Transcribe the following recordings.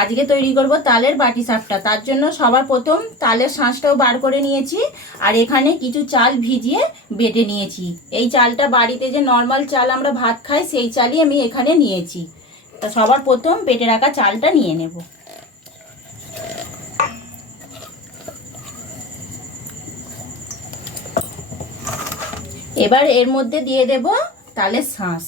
আজকে তৈরি করব তালের বাটিসাপটা। তার জন্য সবার প্রথম তালের শাঁসটাও বার করে নিয়েছি, আর এখানে কিছু চাল ভিজিয়ে বেটে নিয়েছি। এই চালটা বাড়িতে যে নর্মাল চাল আমরা ভাত খাই সেই চালই আমি এখানে নিয়েছি। তা সবার প্রথম বেটে রাখা চালটা নিয়ে নেব। এবার এর মধ্যে দিয়ে দেব তালের শাঁস,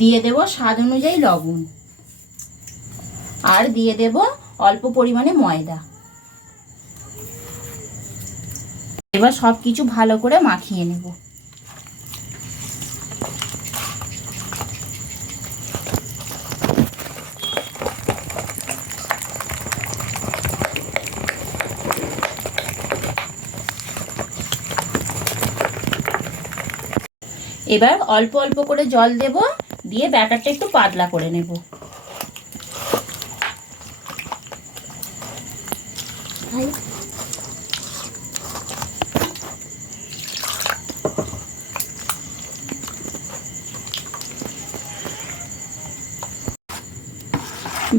দিয়ে দেব স্বাদ অনুযায়ী লবণ, আর দিয়ে দেব অল্প পরিমাণে ময়দা। এবার সব কিছু ভালো করে মাখিয়ে নেব। এবার অল্প অল্প করে জল দেব, দিয়ে ব্যাটারটা একটু পাতলা করে নেব।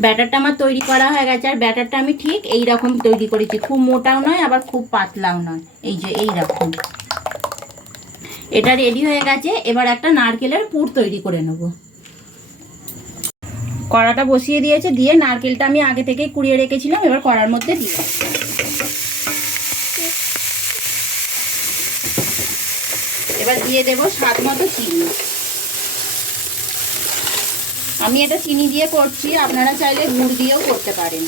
ব্যাটারটা আমার তৈরি করা হয়ে গেছে, আর ব্যাটারটা আমি ঠিক এই রকম তৈরি করেছি, খুব মোটাও নয় আবার খুব পাতলাও নয়, এই যে এই রকম। এটা রেডি হয়ে গেছে। এবার একটা নারকেলের পুর তৈরি করে নেব। কড়াটা বসিয়ে দিয়েছে, দিয়ে নারকেলটা আমি আগে থেকেই কুড়িয়ে রেখেছিলাম, এবার কড়ার মধ্যে দিয়ে এবার দিয়ে দেব স্বাদ মতো চিনি। আমি এটা চিনি দিয়ে করছি, আপনারা চাইলে গুড় দিয়েও করতে পারেন।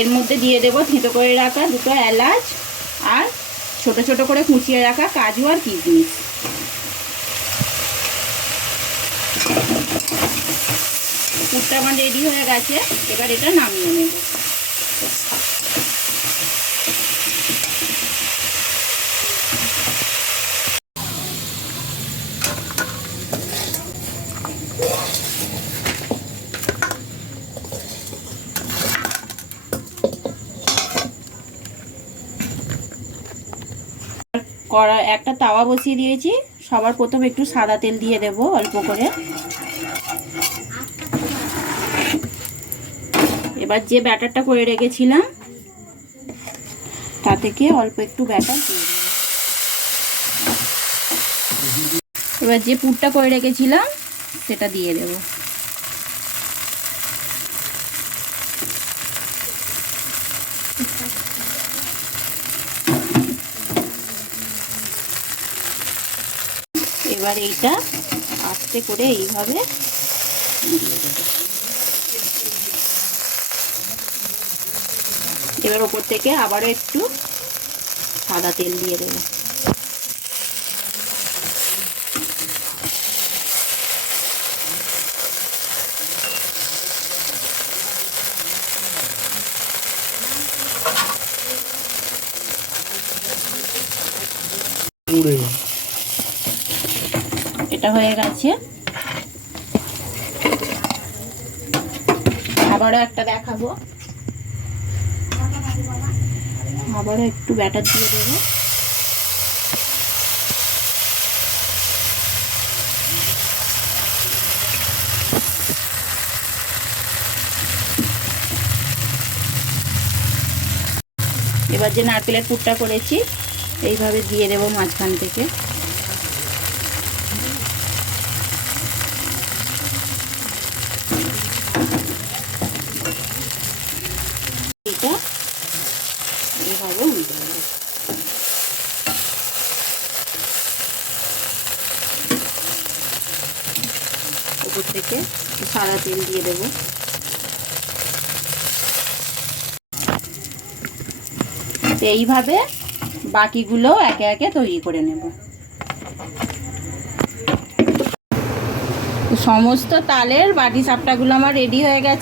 এর মধ্যে দিয়ে দেব থেঁতো করে রাখা দুটো এলাচ, আর ছোট ছোট করে কুচিয়ে রাখা কাজু আর কিশমিশ। পুরটা আমার রেডি হয়ে গেছে, এবার এটা নামিয়ে নেব। একটা তাওয়া বসিয়ে দিয়েছি, সবার প্রথম একটু সাদা তেল দিয়ে দেব অল্প করে। এবার যে ব্যাটারটা করে রেখেছিলাম তা থেকে অল্প একটু ব্যাটার দিয়ে দেব। এবার যে পুরটা করে রেখেছিলাম সেটা দিয়ে দেব। এবার এইটা আস্তে করে এইভাবে দিয়ে দেব। এবার ওপর থেকে আবারও একটু সাদা তেল দিয়ে দেব। এটা হয়ে গেছে। আবারও একটা দেখাবো, আবারও একটু ব্যাটার দিয়ে দেবো। এবার যে নারকেলের পুরটা করেছি এইভাবে দিয়ে দেবো মাঝখান থেকে। এটা এইভাবে উল্টে দেবো। উপর থেকে সাদা তেল দিয়ে দেবো। এইভাবে বাকিগুলো একে একে তৈরি করে নেব। সমস্ত তালের বাটি সাপটাগুলো আমার রেডি হয়ে গেছে।